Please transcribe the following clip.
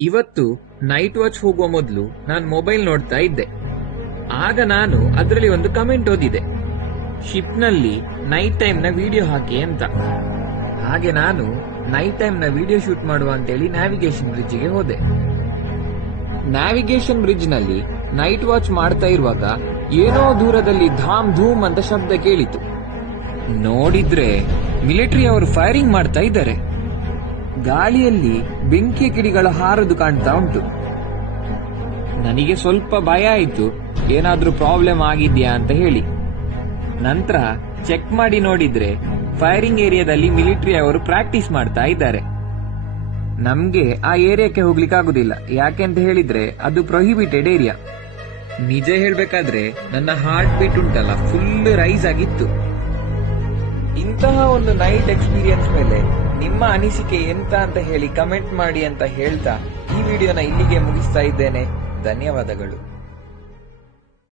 ಇವತ್ತು night watch ಹೋಗುವ ಮೊದಲು ನಾನು ಮೊಬೈಲ್ ನೋಡ್ತಾ ಇದ್ದೆ. ಆಗ ನಾನು ಅದರಲ್ಲಿ ಒಂದು ಕಮೆಂಟ್ ಓದಿದೆ, ಶಿಪ್ ನಲ್ಲಿ ನೈಟ್ ಟೈಮ್ ನ ವಿಡಿಯೋ ಹಾಕಿ ಅಂತ. ಹಾಗೆ ನಾನು ನೈಟ್ ಟೈಮ್ ನ ವಿಡಿಯೋ ಶೂಟ್ ಮಾಡುವ ಅಂತೇಳಿ ನ್ಯಾವಿಗೇಷನ್ ಬ್ರಿಡ್ಜ್ ಗೆ ಹೋದೆ. ನ್ಯಾವಿಗೇಷನ್ ಬ್ರಿಡ್ಜ್ ನಲ್ಲಿ ನೈಟ್ ವಾಚ್ ಮಾಡ್ತಾ ಇರುವಾಗ ಏನೋ ದೂರದಲ್ಲಿ ಧಾಮ್ ಧೂಮ್ ಅಂತ ಶಬ್ದ ಕೇಳಿತು. ನೋಡಿದ್ರೆ ಮಿಲಿಟರಿ ಅವರು ಫೈರಿಂಗ್ ಮಾಡ್ತಾ ಇದ್ದಾರೆ. ಗಾಳಿಯಲ್ಲಿ ಬೆಂಕಿಯ ಕಿಡಿಗಳು ಹಾರದು ಕಾಣ್ತಾ ಉಂಟು. ನನಗೆ ಸ್ವಲ್ಪ ಭಯ ಆಯಿತು, ಏನಾದ್ರೂ ಪ್ರಾಬ್ಲಮ್ ಆಗಿದ್ಯಾ ಅಂತ ಹೇಳಿ. ನಂತರ ಚೆಕ್ ಮಾಡಿ ನೋಡಿದ್ರೆ ಫೈರಿಂಗ್ ಏರಿಯಾದಲ್ಲಿ ಮಿಲಿಟರಿ ಅವರು ಪ್ರಾಕ್ಟೀಸ್ ಮಾಡ್ತಾ ಇದ್ದಾರೆ. ನಮ್ಗೆ ಆ ಏರಿಯಾಕ್ಕೆ ಹೋಗ್ಲಿಕ್ಕೆ ಆಗುದಿಲ್ಲ, ಯಾಕೆಂತ ಹೇಳಿದ್ರೆ ಅದು ಪ್ರೊಹಿಬಿಟೆಡ್ ಏರಿಯಾ. ನಿಜ ಹೇಳ್ಬೇಕಾದ್ರೆ ನನ್ನ ಹಾರ್ಟ್ ಬೀಟ್ ಉಂಟಲ್ಲ ಫುಲ್ ರೈಸ್ ಆಗಿತ್ತು. ಇಂತಹ ಒಂದು ನೈಟ್ ಎಕ್ಸ್ಪೀರಿಯನ್ಸ್ ಮೇಲೆ ನಿಮ್ಮ ಅನಿಸಿಕೆ ಎಂತ ಅಂತ ಹೇಳಿ ಕಮೆಂಟ್ ಮಾಡಿ ಅಂತ ಹೇಳ್ತಾ ಈ ವಿಡಿಯೋನ ಇಲ್ಲಿಗೆ ಮುಗಿಸ್ತಾ ಇದ್ದೇನೆ. ಧನ್ಯವಾದಗಳು.